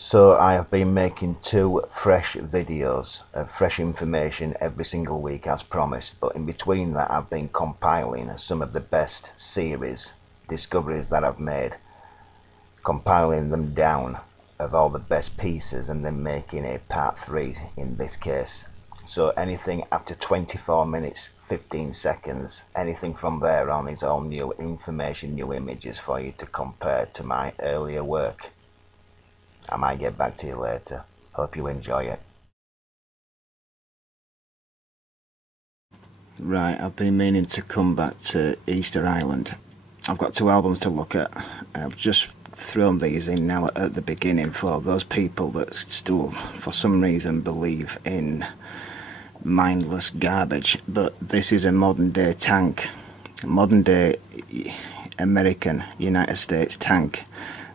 So I have been making two fresh videos of fresh information every single week as promised, but in between that I've been compiling some of the best series discoveries that I've made, compiling them down of all the best pieces and then making a part 3 in this case. So anything after 24 minutes 15 seconds, anything from there on is all new information, new images for you to compare to my earlier work. I might get back to you later. Hope you enjoy it. Right, I've been meaning to come back to Easter Island. I've got two albums to look at. I've just thrown these in now at the beginning for those people that still, for some reason, believe in mindless garbage. But this is a modern day tank, a modern day American United States tank.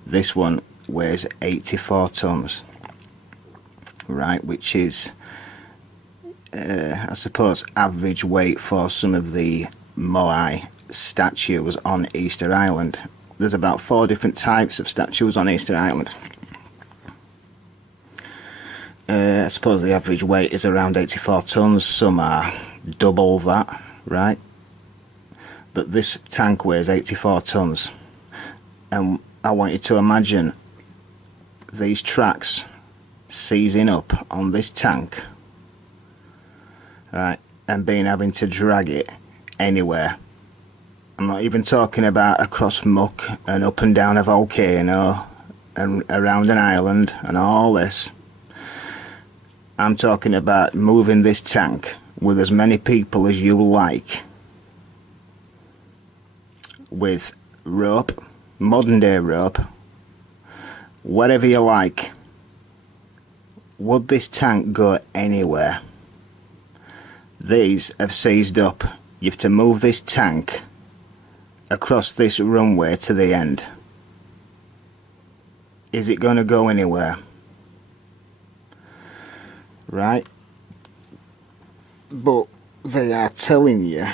This one weighs 84 tons, right, which is I suppose average weight for some of the Moai statues on Easter Island. There's about 4 different types of statues on Easter Island. I suppose the average weight is around 84 tons. Some are double that, right? But this tank weighs 84 tons, and I want you to imagine these tracks seizing up on this tank, right, and having to drag it anywhere. I'm not even talking about across muck and up and down a volcano and around an island and all this. I'm talking about moving this tank with as many people as you like, with rope, modern day rope, whatever you like. Would this tank go anywhere? These have seized up. You have to move this tank across this runway to the end. Is it going to go anywhere? Right? But they are telling you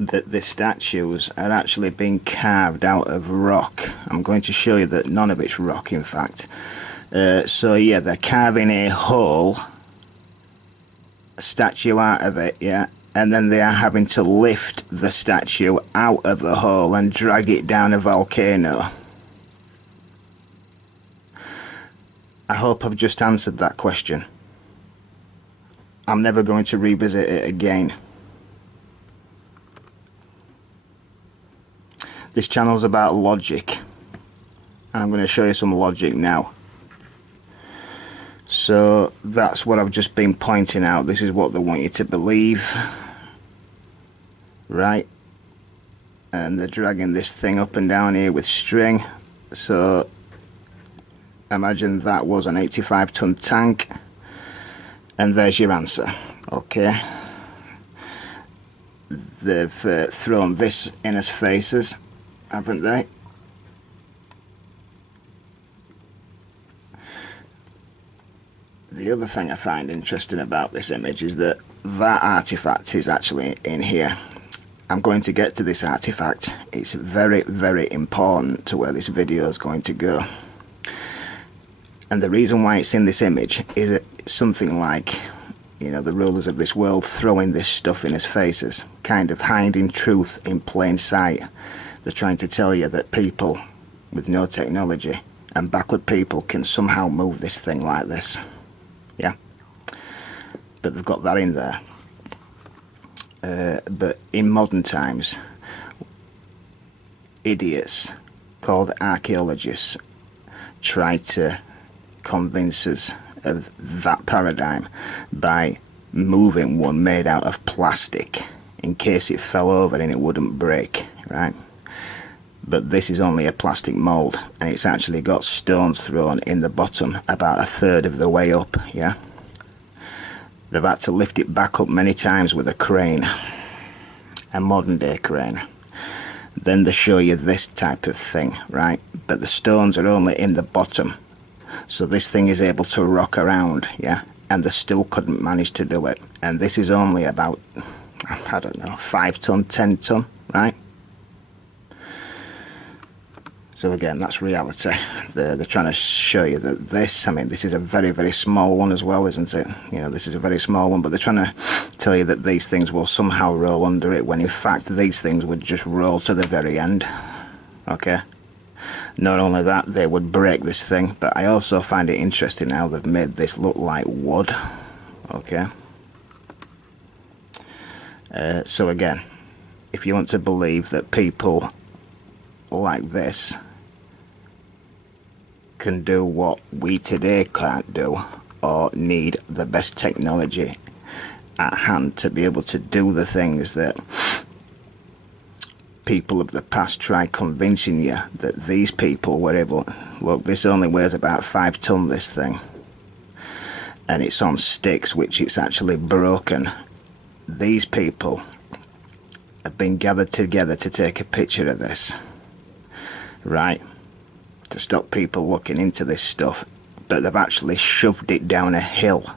that the statues are actually being carved out of rock. I'm going to show you that none of it's rock, in fact. So yeah, they're carving a hole, a statue out of it, yeah, and then they are having to lift the statue out of the hole and drag it down a volcano. I hope I've just answered that question. I'm never going to revisit it again. This channel's about logic, and I'm going to show you some logic now. So that's what I've just been pointing out. This is what they want you to believe, right? And they're dragging this thing up and down here with string. So imagine that was an 85-ton tank, and there's your answer. Okay, they've thrown this in us faces, haven't they? The other thing I find interesting about this image is that that artifact is actually in here. I'm going to get to this artifact. It's very, very important to where this video is going to go. And the reason why it's in this image is something like, you know, the rulers of this world throwing this stuff in his faces, kind of hiding truth in plain sight. They're trying to tell you that people with no technology and backward people can somehow move this thing like this. Yeah, but they've got that in there. But in modern times, idiots called archaeologists try to convince us of that paradigm by moving one made out of plastic in case it fell over and it wouldn't break, right? But this is only a plastic mould, and it's actually got stones thrown in the bottom about 1/3 of the way up, yeah? They've had to lift it back up many times with a crane, a modern day crane. Then they show you this type of thing, right? But the stones are only in the bottom, so this thing is able to rock around, yeah? And they still couldn't manage to do it. And this is only about, I don't know, 5 ton, 10 ton, right? So again, that's reality. They're trying to show you that this, I mean, this is a very, very small one as well, isn't it? You know, this is a very small one, but they're trying to tell you that these things will somehow roll under it, when in fact these things would just roll to the very end. Okay? Not only that, they would break this thing, but I also find it interesting how they've made this look like wood. Okay? So again, if you want to believe that people like this can do what we today can't do, or need the best technology at hand to be able to do the things that people of the past try convincing you that these people were able. Look, this only weighs about 5 ton, this thing, and it's on sticks, which it's actually broken. These people have been gathered together to take a picture of this, right, to stop people looking into this stuff, but they've actually shoved it down a hill.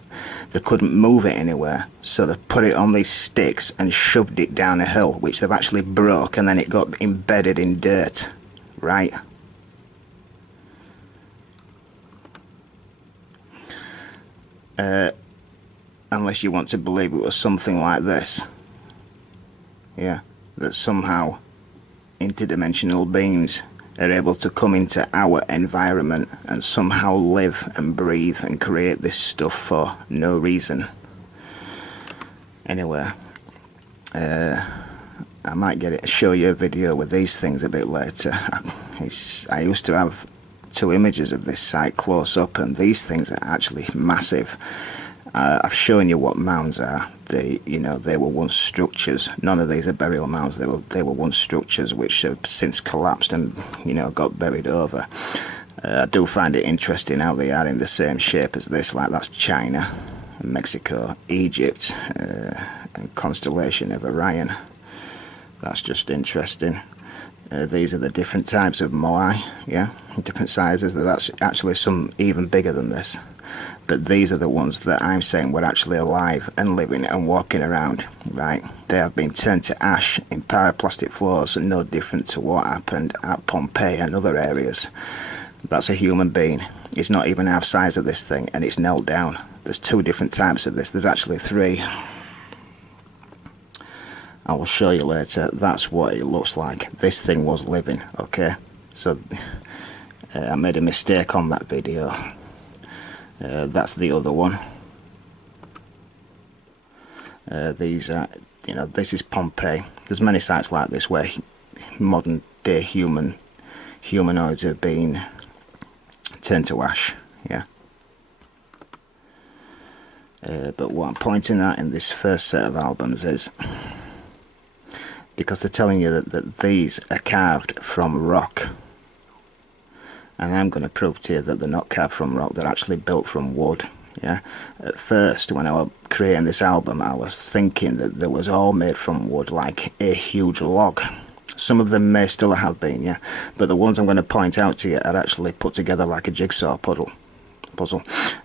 They couldn't move it anywhere, so they put it on these sticks and shoved it down a hill, which they've actually broke, and then it got embedded in dirt, right? Unless you want to believe it was something like this, yeah, that somehow interdimensional beings are able to come into our environment and somehow live and breathe and create this stuff for no reason. Anyway, I might show you a video with these things a bit later. I used to have 2 images of this site close up, and these things are actually massive. I've shown you what mounds are. They were once structures. None of these are burial mounds. They were once structures which have since collapsed and got buried over. I do find it interesting how they are in the same shape as this. Like, that's China, Mexico, Egypt, and constellation of Orion. That's just interesting. These are the different types of moai, yeah, different sizes. That's actually some even bigger than this. But these are the ones that I'm saying were actually alive and living and walking around, right? They have been turned to ash in pyroclastic floors, and no different to what happened at Pompeii and other areas. That's a human being. It's not even half size of this thing, and it's knelt down. There's 2 different types of this. There's actually 3. I will show you later. That's what it looks like. This thing was living, okay? So I made a mistake on that video. That's the other one. These are, this is Pompeii. There's many sites like this where modern day humanoids have been turned to ash, yeah. But what I'm pointing at in this first set of albums is, because they're telling you that these are carved from rock, and I'm going to prove to you that they're not carved from rock, they're actually built from wood, yeah. At first, when I was creating this album, I was thinking that they was all made from wood, like a huge log. Some of them may still have been, yeah, but the ones I'm going to point out to you are actually put together like a jigsaw puzzle,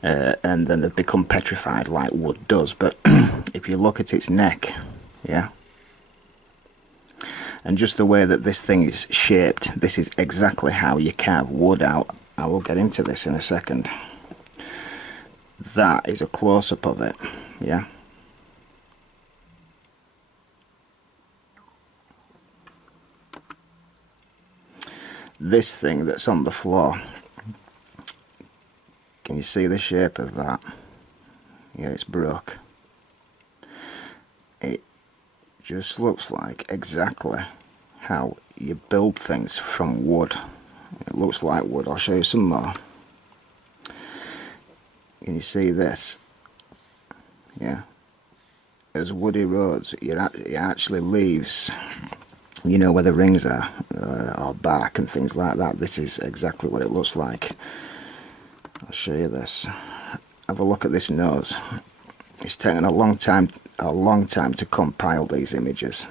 and then they've become petrified like wood does. But if you look at its neck, yeah, and just the way that this thing is shaped, this is exactly how you carve wood out. I will get into this in a second. That is a close-up of it, yeah. This thing that's on the floor, can you see the shape of that? Yeah, it's broke. It just looks like exactly how you build things from wood. It looks like wood. I'll show you some more. Can you see this? Yeah. As wood erodes, it actually leaves, where the rings are, or bark and things like that. This is exactly what it looks like. I'll show you this. Have a look at this nose. It's taken a long time to compile these images.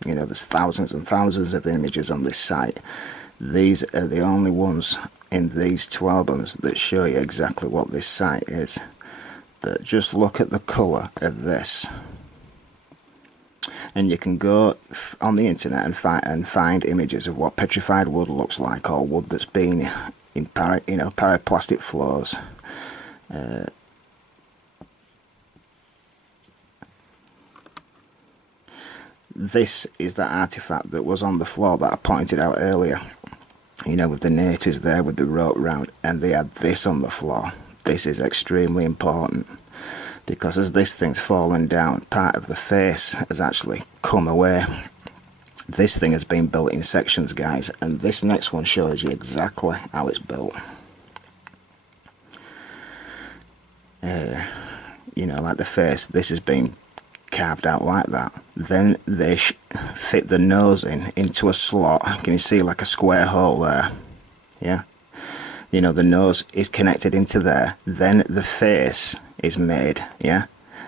There's thousands and thousands of images on this site. These are the only ones in these 2 albums that show you exactly what this site is. But just look at the colour of this. And you can go on the internet and find images of what petrified wood looks like, or wood that's been in paraplastic floors. This is that artifact that was on the floor that I pointed out earlier, with the natives there with the rope round, and they had this on the floor. This is extremely important, because as this thing's fallen down, part of the face has actually come away. This thing has been built in sections, guys, and this next one shows you exactly how it's built. Like the face, this has been carved out like that. Then they fit the nose into a slot. Can you see like a square hole there? Yeah. The nose is connected into there. Then the face is made, yeah,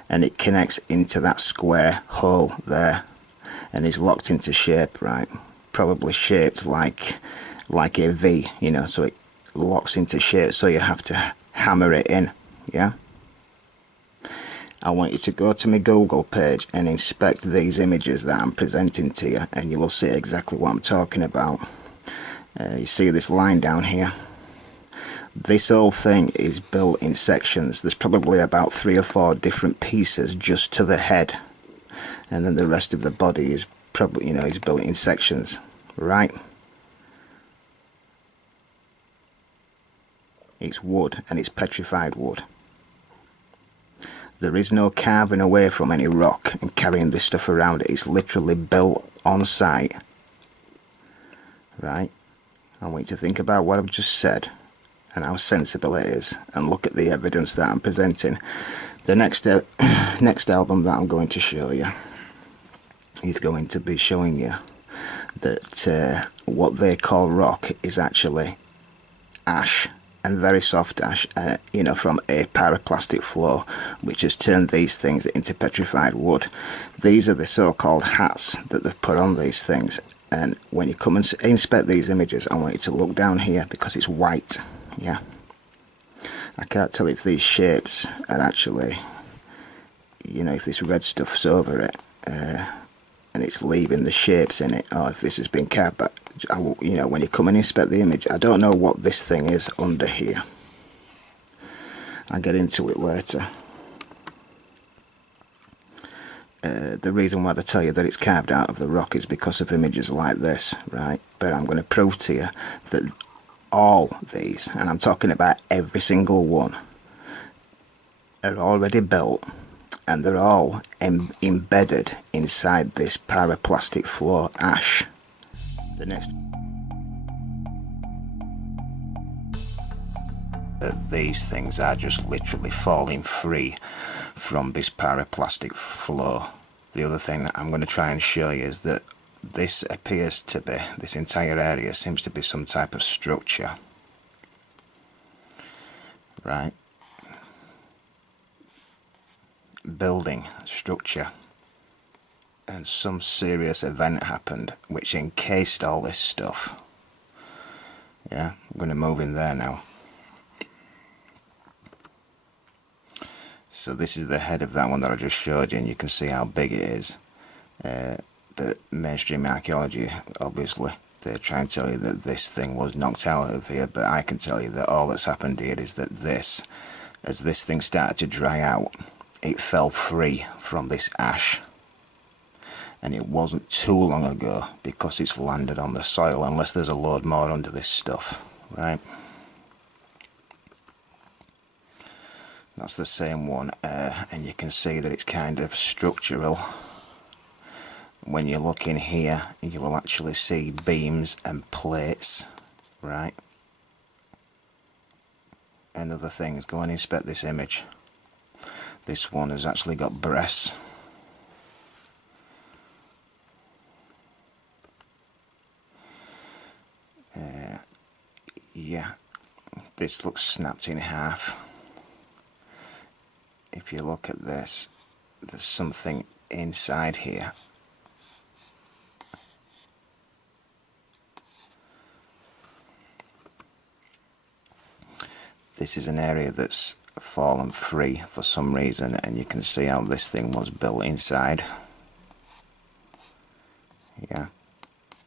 and it connects into that square hole there, and is locked into shape, right? Probably shaped like a V, so it locks into shape. So you have to hammer it in, yeah. I want you to go to my Google page and inspect these images that I'm presenting to you, and you will see exactly what I'm talking about. You see this line down here? This whole thing is built in sections. There's probably about 3 or 4 different pieces just to the head, and then the rest of the body is probably, is built in sections, right? It's wood, and it's petrified wood. There is no carving away from any rock and carrying this stuff around. It's literally built on site, right? I want you to think about what I've just said and how sensible it is, and look at the evidence that I'm presenting. The next album that I'm going to show you is going to be showing you that what they call rock is actually ash, and very soft ash, from a paraplastic floor, which has turned these things into petrified wood. These are the so-called hats that they've put on these things, and when you come and inspect these images, I want you to look down here, because it's white, yeah. I can't tell if these shapes are actually, if this red stuff's over it, and it's leaving the shapes in it, or if this has been carved. But when you come and inspect the image, I don't know what this thing is under here. I'll get into it later. The reason why they tell you that it's carved out of the rock is because of images like this, right? But I'm going to prove to you that all these, and I'm talking about every single one, are already built, and they're all embedded inside this paraplastic floor ash. The next, these things are just literally falling free from this paraplastic floor. The other thing that I'm going to try and show you is that this appears to be, this entire area seems to be some type of structure, right? Building structure, and some serious event happened which encased all this stuff. Yeah, I'm going to move in there now. So this is the head of that one that I just showed you, and you can see how big it is. The mainstream archaeology, obviously, they're trying to tell you that this thing was knocked out of here, but I can tell you that all that's happened here is that as this thing started to dry out, it fell free from this ash, and it wasn't too long ago, because it's landed on the soil, unless there's a load more under this stuff, right? That's the same one, and you can see that it's kind of structural. When you look in here, you will actually see beams and plates, right? And other things. Go and inspect this image. This one has actually got breasts. Yeah, this looks snapped in half. If you look at this, there's something inside here. This is an area that's fallen free for some reason, and you can see how this thing was built inside. yeah,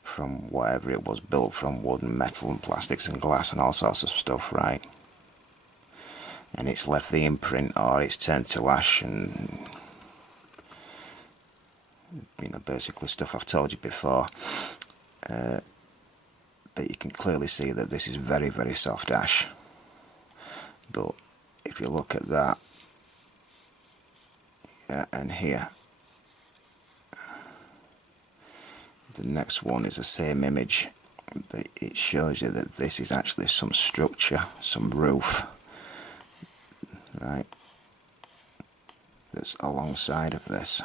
from whatever it was built from, wood and metal and plastics and glass and all sorts of stuff, right? And it's left the imprint, or it's turned to ash, and you know, basically stuff I've told you before. But you can clearly see that this is very, very soft ash. But if you look at that, yeah, and here, the next one is the same image, but it shows you that this is actually some structure, some roof, right, that's alongside of this.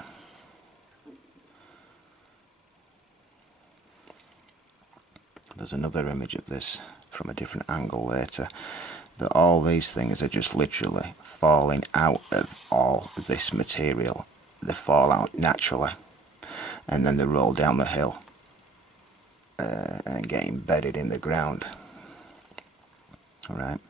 There's another image of this from a different angle later. But all these things are just literally falling out of all this material. They fall out naturally, and then they roll down the hill and get embedded in the ground. Alright?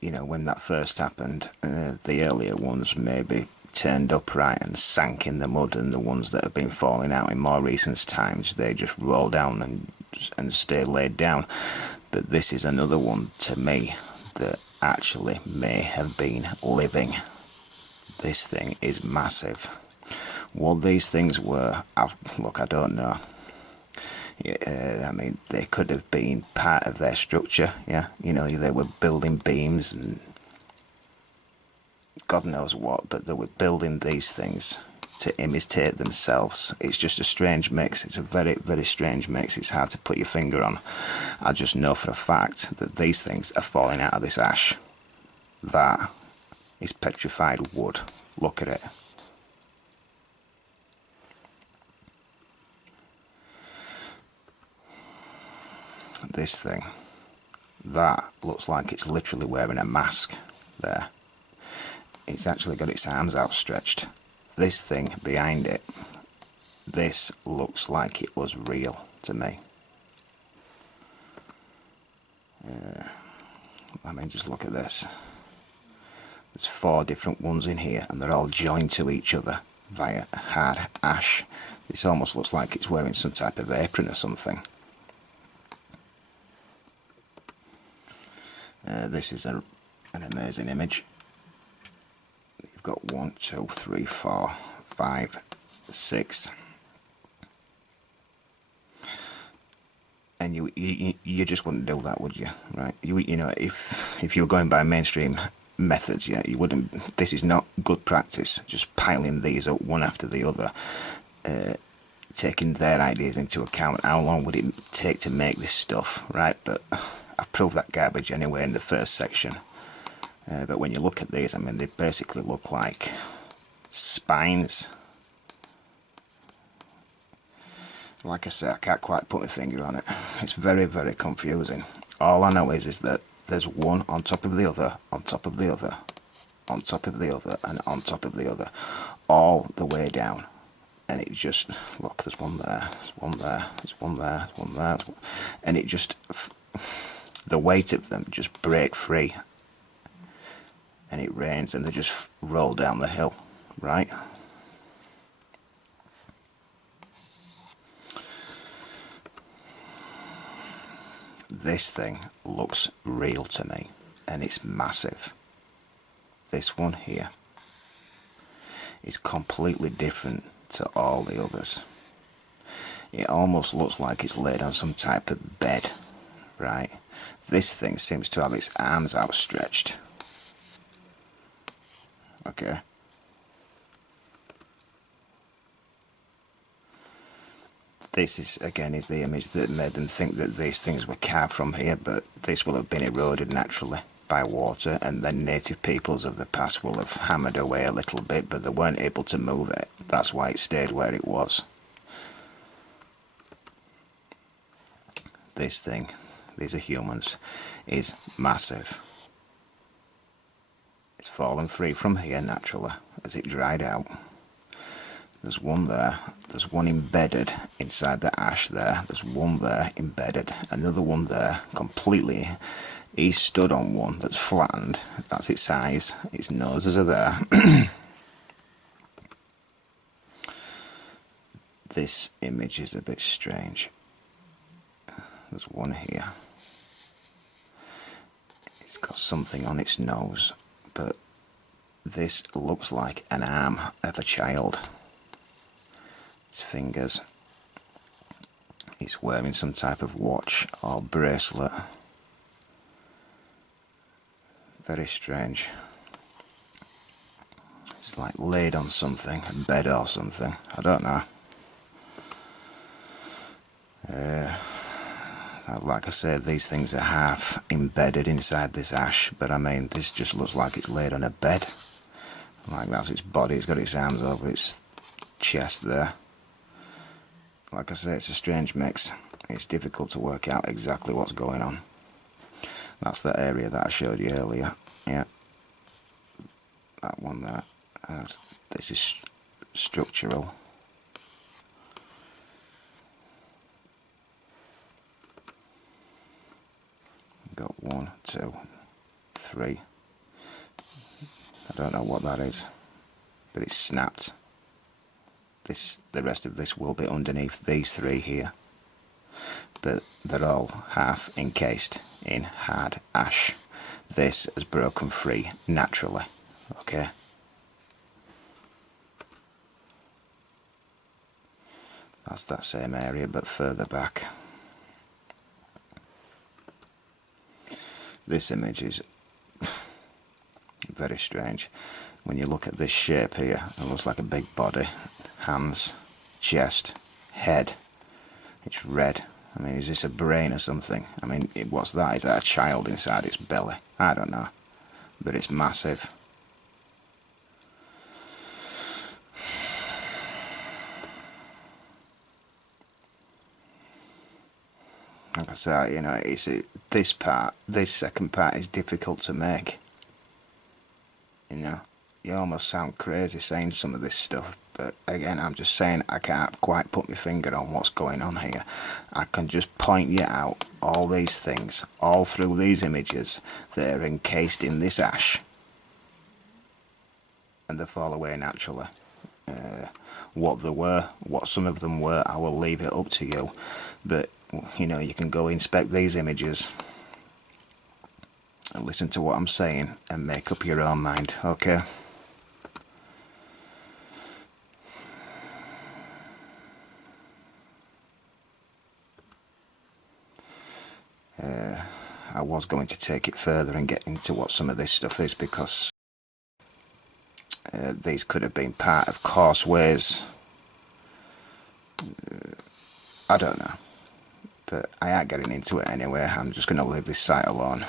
You know, when that first happened, the earlier ones maybe turned upright and sank in the mud, and the ones that have been falling out in more recent times, they just roll down and stay laid down. But this is another one to me that actually may have been living. This thing is massive. What these things were, look, I don't know. I mean, they could have been part of their structure, yeah. You know, they were building beams and God knows what, but they were building these things to imitate themselves. It's just a strange mix. It's a very, very strange mix. It's hard to put your finger on. I just know for a fact that these things are falling out of this ash. That is petrified wood. Look at it. This thing, that looks like it's literally wearing a mask there. It's actually got its arms outstretched. This thing behind it, this looks like it was real to me. I mean, just look at this. There's 4 different ones in here, and they're all joined to each other via hard ash. This almost looks like it's wearing some type of apron or something. This is an amazing image. You've got 1, 2, 3, 4, 5, 6, and you just wouldn't do that, would you? Right? You know, if you were going by mainstream methods, yeah, you wouldn't. This is not good practice. Just piling these up one after the other, taking their ideas into account. How long would it take to make this stuff, right? But I've proved that garbage anyway in the first section. But when you look at these, I mean, they basically look like spines. Like I say, I can't quite put my finger on it. It's very, very confusing. All I know is that there's one on top of the other, on top of the other, on top of the other, and on top of the other, all the way down. And it just, look, there's one there, there's one there, there's one there, there's one there, and it just, the weight of them just break free. And it rains and they just roll down the hill, right? This thing looks real to me, and it's massive. This one here is completely different to all the others. It almost looks like it's laid on some type of bed, right? This thing seems to have its arms outstretched. Okay. This is, again, is the image that made them think that these things were carved from here, but this will have been eroded naturally by water, and then native peoples of the past will have hammered away a little bit, but they weren't able to move it. That's why it stayed where it was. This thing, these are humans, is massive. It's fallen free from here naturally as it dried out. There's one there, there's one embedded inside the ash there, there's one there embedded, another one there completely. He's stood on one that's flattened, that's its eyes, its noses are there. This image is a bit strange. There's one here. It's got something on its nose, but this looks like an arm of a child. His fingers. He's wearing some type of watch or bracelet. Very strange. It's like laid on something, a bed or something. I don't know. Like I said, these things are half embedded inside this ash, but I mean, this just looks like it's laid on a bed. Like that's its body, it's got its arms over its chest there. Like I say, it's a strange mix. It's difficult to work out exactly what's going on. That's the area that I showed you earlier. Yeah. That one there. This is structural. Got 1, 2, 3. I don't know what that is, but it's snapped. The rest of this will be underneath these 3 here, but they're all half encased in hard ash. This has broken free naturally. Okay. That's that same area, but further back. This image is very strange. When you look at this shape here, it looks like a big body, hands, chest, head. It's red. I mean, is this a brain or something? I mean, what's that? Is that a child inside its belly? I don't know, but it's massive. Like I say, you know, this second part is difficult to make. You know, you almost sound crazy saying some of this stuff, but again, I'm just saying I can't quite put my finger on what's going on here. I can just point you out all these things, all through these images that are encased in this ash, and they fall away naturally. What they were, what some of them were, I will leave it up to you, but you know, you can go inspect these images and listen to what I'm saying and make up your own mind, okay? I was going to take it further and get into what some of this stuff is, because these could have been part of causeways. I don't know, but I ain't getting into it anyway. I'm just going to leave this site alone.